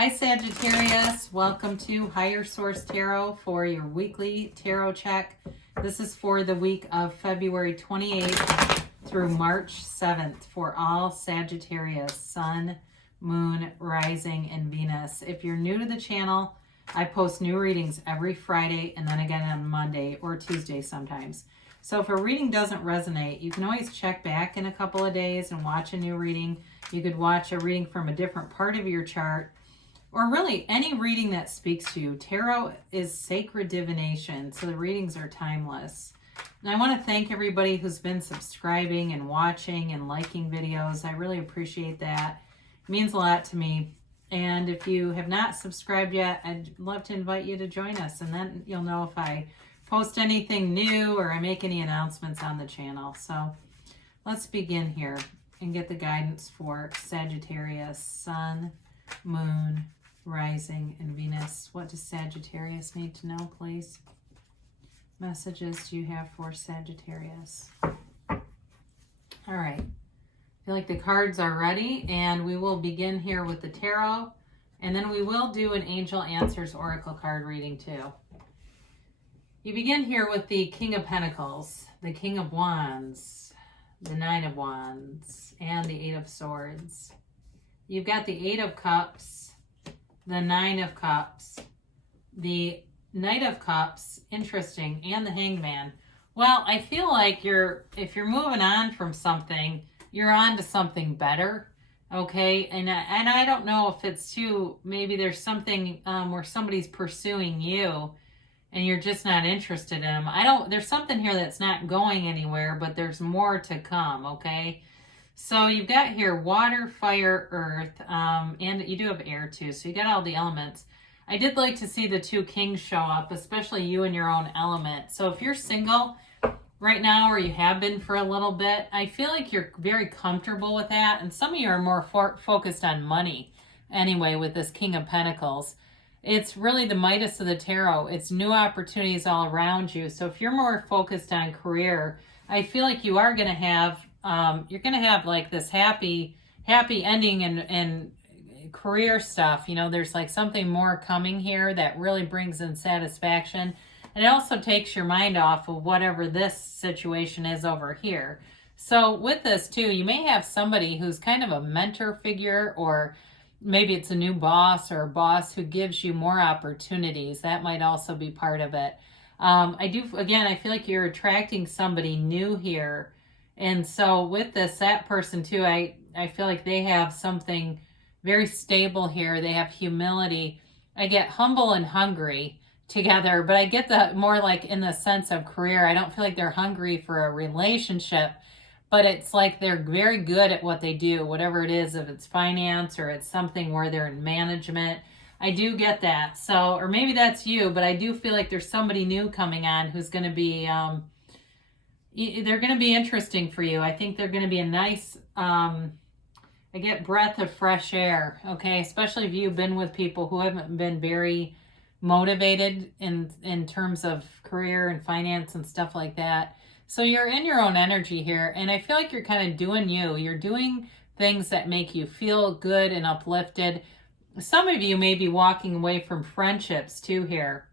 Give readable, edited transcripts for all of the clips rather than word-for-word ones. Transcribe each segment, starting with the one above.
Hi Sagittarius, welcome to Higher Source Tarot for your weekly tarot check. This is for the week of February 28th through March 7th for all Sagittarius, Sun, Moon, Rising, and Venus. If you're new to the channel, I post new readings every Friday and then again on Monday or Tuesday sometimes. So if a reading doesn't resonate, you can always check back in a couple of days and watch a new reading. You could watch a reading from a different part of your chart, or really any reading that speaks to you. Tarot is sacred divination, so the readings are timeless. And I want to thank everybody who's been subscribing and watching and liking videos. I really appreciate that. It means a lot to me. And if you have not subscribed yet, I'd love to invite you to join us, and then you'll know if I post anything new or I make any announcements on the channel. So let's begin here and get the guidance for Sagittarius, Sun, Moon, Rising, and Venus. What does Sagittarius need to know, please? Messages do you have for Sagittarius? All right. I feel like the cards are ready, and we will begin here with the tarot, and then we will do an Angel Answers Oracle card reading too. You begin here with the King of Pentacles, the King of Wands, the Nine of Wands, and the Eight of Swords. You've got the Eight of Cups, the Nine of Cups, the Knight of Cups, interesting, and the Hanged Man. Well, I feel like if you're moving on from something, you're on to something better, okay? And I don't know if it's too, maybe there's something where somebody's pursuing you and you're just not interested in them. There's something here that's not going anywhere, but there's more to come, okay? So you've got here water, fire, earth, and you do have air too, so you got all the elements. I did like to see the two kings show up, especially you in your own element. So if you're single right now, or you have been for a little bit, I feel like you're very comfortable with that, and some of you are more focused on money anyway with this King of Pentacles. It's really the Midas of the tarot. It's new opportunities all around you. So if you're more focused on career, I feel like you are going to have you're going to have like this happy ending and career stuff. You know, there's like something more coming here that really brings in satisfaction. And it also takes your mind off of whatever this situation is over here. So with this too, you may have somebody who's kind of a mentor figure, or maybe it's a new boss or a boss who gives you more opportunities. That might also be part of it. I feel like you're attracting somebody new here. And so with this, that person too, I feel like they have something very stable here. They have humility. I get humble and hungry together, but I get the more like in the sense of career. I don't feel like they're hungry for a relationship, but it's like they're very good at what they do, whatever it is, if it's finance or it's something where they're in management. I do get that. So, or maybe that's you, but I do feel like there's somebody new coming on who's going to be, they're going to be interesting for you. I think they're going to be a nice, I get breath of fresh air, okay? Especially if you've been with people who haven't been very motivated in terms of career and finance and stuff like that. So you're in your own energy here, and I feel like you're kind of doing you. You're doing things that make you feel good and uplifted. Some of you may be walking away from friendships too here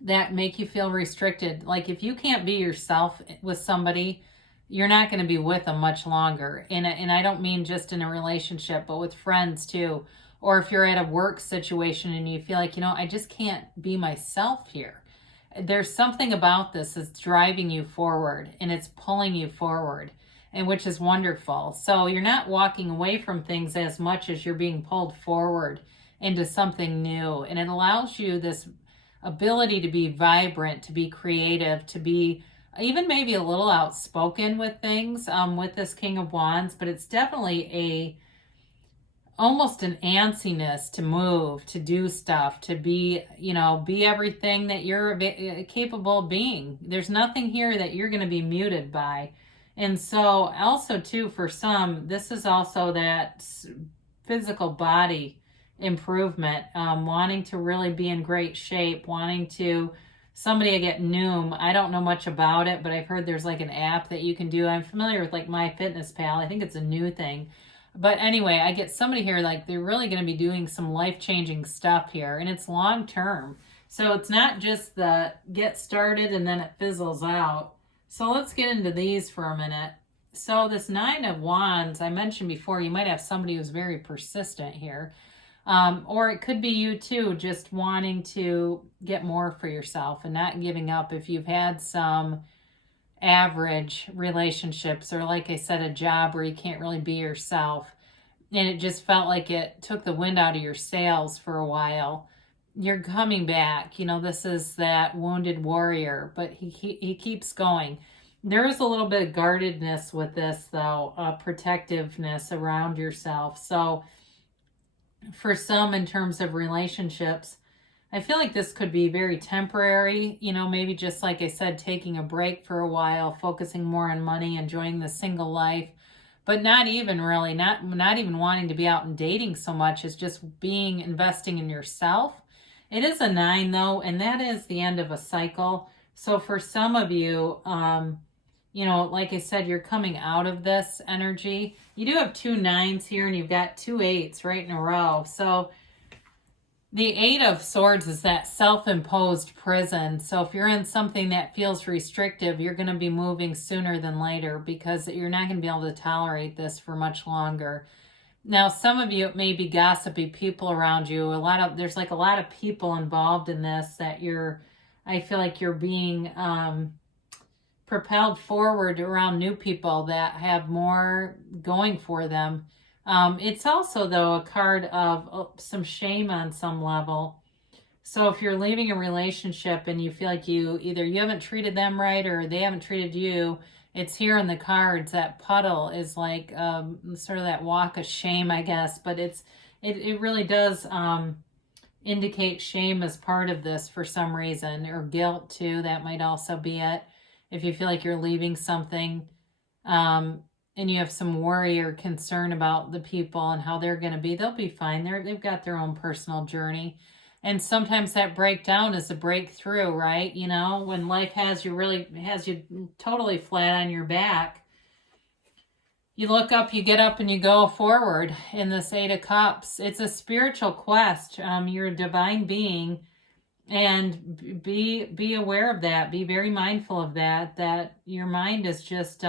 that make you feel restricted. Like if you can't be yourself with somebody, you're not going to be with them much longer. And I don't mean just in a relationship, but with friends too. Or if you're at a work situation and you feel like, I just can't be myself here. There's something about this that's driving you forward, and it's pulling you forward, and which is wonderful. So you're not walking away from things as much as you're being pulled forward into something new. And it allows you this ability to be vibrant, to be creative, to be even maybe a little outspoken with things with this King of Wands, but it's definitely almost an antsiness to move, to do stuff, to be, be everything that you're capable of being. There's nothing here that you're going to be muted by. And so also too, for some, this is also that physical body improvement, wanting to really be in great shape, somebody I get Noom. I don't know much about it, but I've heard there's like an app that you can do. I'm familiar with like MyFitnessPal. I think it's a new thing. But anyway, I get somebody here like they're really going to be doing some life-changing stuff here, and it's long term. So it's not just the get started and then it fizzles out. So let's get into these for a minute. So this Nine of Wands, I mentioned before, you might have somebody who's very persistent here. Or it could be you too, just wanting to get more for yourself and not giving up if you've had some average relationships, or like I said, a job where you can't really be yourself and it just felt like it took the wind out of your sails for a while. You're coming back. You know, this is that wounded warrior, but he keeps going. There is a little bit of guardedness with this, though, protectiveness around yourself. So for some, in terms of relationships, I feel like this could be very temporary, you know, maybe just like I said, taking a break for a while, focusing more on money, enjoying the single life, but not even really, not even wanting to be out and dating so much as just investing in yourself. It is a 9 though, and that is the end of a cycle. So for some of you, you know, like I said, you're coming out of this energy. You do have 2 9s here and you've got 2 8s right in a row. So the 8 of Swords is that self-imposed prison. So if you're in something that feels restrictive, you're going to be moving sooner than later because you're not going to be able to tolerate this for much longer. Now, some of you, it may be gossipy people around you. There's like a lot of people involved in this that I feel like you're being propelled forward around new people that have more going for them. It's also, though, a card of some shame on some level. So if you're leaving a relationship and you feel like you haven't treated them right or they haven't treated you, it's here in the cards. That puddle is like sort of that walk of shame, I guess. But it really does indicate shame as part of this for some reason, or guilt too. That might also be it. If you feel like you're leaving something, and you have some worry or concern about the people and how they're going to be, they'll be fine. They've got their own personal journey. And sometimes that breakdown is a breakthrough, right? You know, when life has you totally flat on your back, you look up, you get up, and you go forward in this 8 of Cups. It's a spiritual quest. You're a divine being, and be aware of that. Be very mindful of that your mind is just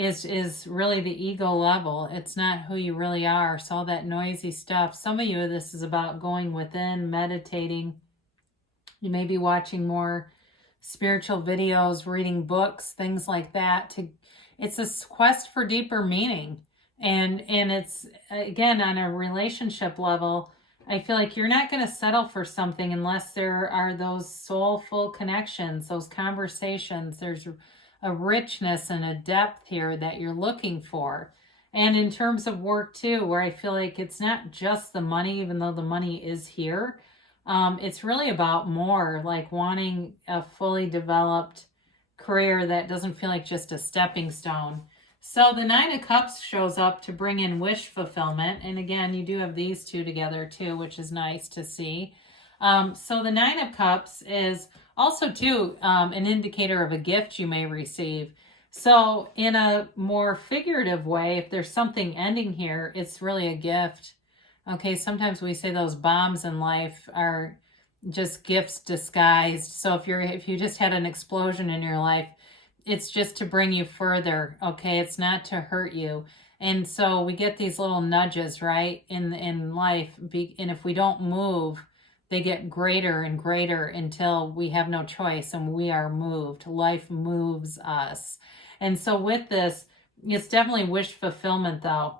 is really the ego level. It's not who you really are. So all that noisy stuff. Some of you, this is about going within, meditating. You may be watching more spiritual videos, reading books, things like that. It's a quest for deeper meaning. And it's, again, on a relationship level, I feel like you're not going to settle for something unless there are those soulful connections, those conversations. There's a richness and a depth here that you're looking for. And in terms of work too, where I feel like it's not just the money, even though the money is here. It's really about more, like wanting a fully developed career that doesn't feel like just a stepping stone. So the 9 of Cups shows up to bring in wish fulfillment. And again, you do have these two together too, which is nice to see. So the 9 of Cups is also too an indicator of a gift you may receive. So in a more figurative way, if there's something ending here, it's really a gift. Okay, sometimes we say those bombs in life are just gifts disguised. So if you just had an explosion in your life, it's just to bring you further. Okay, it's not to hurt you. And so we get these little nudges, right, in life. And if we don't move, they get greater and greater until we have no choice and we are moved. Life moves us. And so with this, it's definitely wish fulfillment though.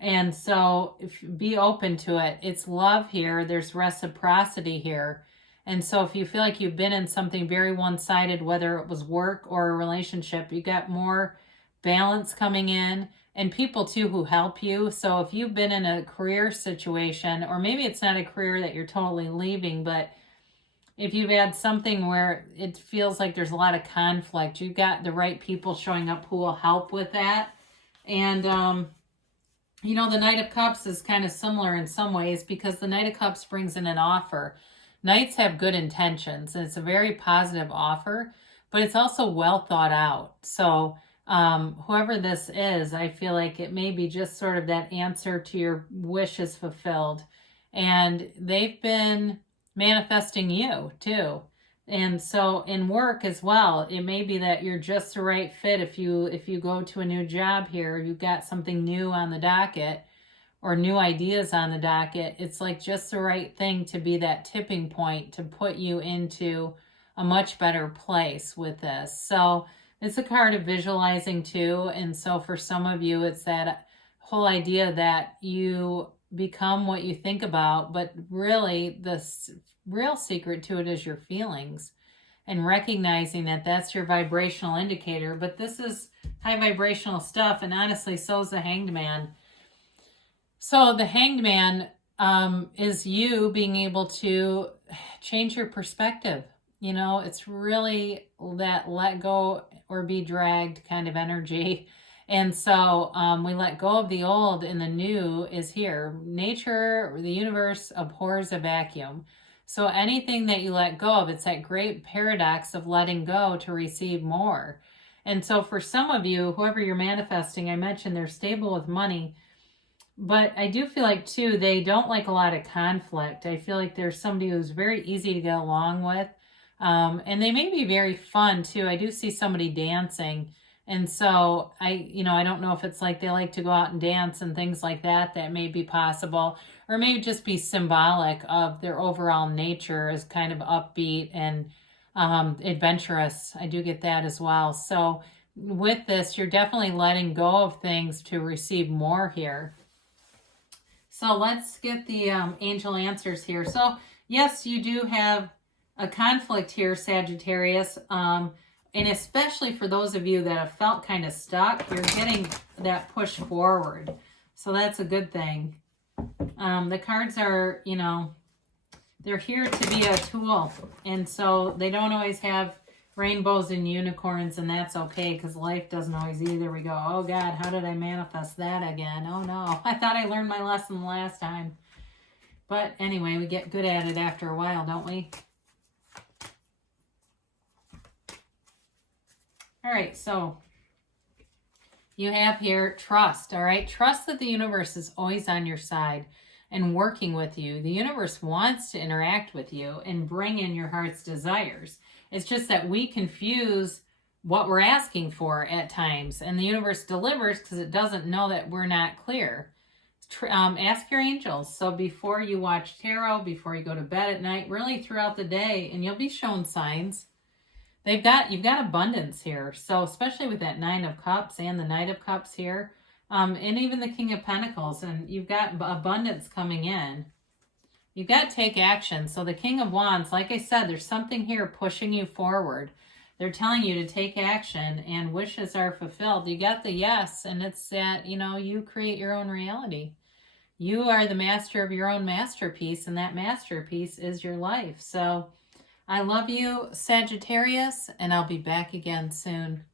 And so be open to it. It's love here. There's reciprocity here. And so if you feel like you've been in something very one-sided, whether it was work or a relationship, you got more balance coming in. And people too who help you. So if you've been in a career situation, or maybe it's not a career that you're totally leaving, but if you've had something where it feels like there's a lot of conflict, you've got the right people showing up who will help with that. And, you know, the Knight of Cups is kind of similar in some ways because the Knight of Cups brings in an offer. Knights have good intentions, and it's a very positive offer, but it's also well thought out. So whoever this is, I feel like it may be just sort of that answer to your wishes fulfilled. And they've been manifesting you too. And so in work as well, it may be that you're just the right fit. If you go to a new job here, you've got something new on the docket or new ideas on the docket. It's like just the right thing to be that tipping point to put you into a much better place with this. So it's a card of visualizing too. And so for some of you, it's that whole idea that you become what you think about, but really the real secret to it is your feelings and recognizing that that's your vibrational indicator. But this is high vibrational stuff, and honestly, so is the Hanged Man. So the Hanged Man is you being able to change your perspective. You know, it's really that let go or be dragged kind of energy. And so we let go of the old and the new is here. Nature, the universe abhors a vacuum. So anything that you let go of, it's that great paradox of letting go to receive more. And so for some of you, whoever you're manifesting, I mentioned they're stable with money. But I do feel like, too, they don't like a lot of conflict. I feel like there's somebody who's very easy to get along with. And they may be very fun, too. I do see somebody dancing. And so I don't know if it's like they like to go out and dance and things like that. That may be possible. Or maybe just be symbolic of their overall nature as kind of upbeat and adventurous. I do get that as well. So with this, you're definitely letting go of things to receive more here. So let's get the angel answers here. So yes, you do have a conflict here, Sagittarius. And especially for those of you that have felt kind of stuck, you're getting that push forward. So that's a good thing. The cards are, they're here to be a tool. And so they don't always have rainbows and unicorns, and that's okay because life doesn't always either. We go, oh God, how did I manifest that again? Oh no, I thought I learned my lesson last time. But anyway, we get good at it after a while, don't we? All right, so you have here trust, all right? Trust that the universe is always on your side and working with you. The universe wants to interact with you and bring in your heart's desires. It's just that we confuse what we're asking for at times, and the universe delivers because it doesn't know that we're not clear. Ask your angels. So before you watch tarot, before you go to bed at night, really throughout the day, and you'll be shown signs. You've got abundance here. So especially with that Nine of Cups and the Knight of Cups here, and even the King of Pentacles, and you've got abundance coming in. You've got to take action. So the King of Wands, like I said, there's something here pushing you forward. They're telling you to take action and wishes are fulfilled. You got the yes, and it's that, you create your own reality. You are the master of your own masterpiece, and that masterpiece is your life. So I love you, Sagittarius, and I'll be back again soon.